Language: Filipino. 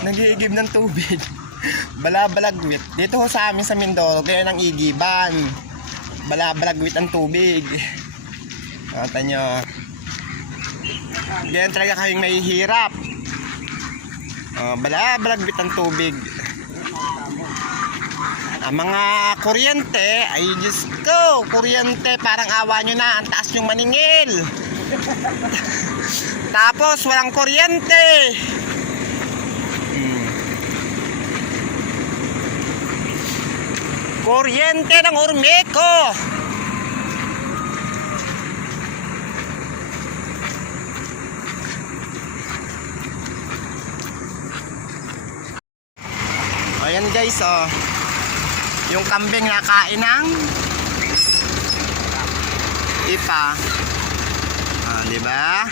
Nag-iigib ng tubig. Balabalagwit. Dito ho sa amin sa Mindoro, kaya ng igiban. Balabalagwit ang tubig. Kata nyo. Ganyan talaga kayong nahihirap. Balabalagwit ang tubig. Ang mga kuryente, ay Diyos ko, kuryente, parang awa nyo na, ang taas yung maningil. Tapos walang kuryente. Kuryente ng Urmeco. Ayan guys, oh. Yung kambing nakain ng ipa. Di ba?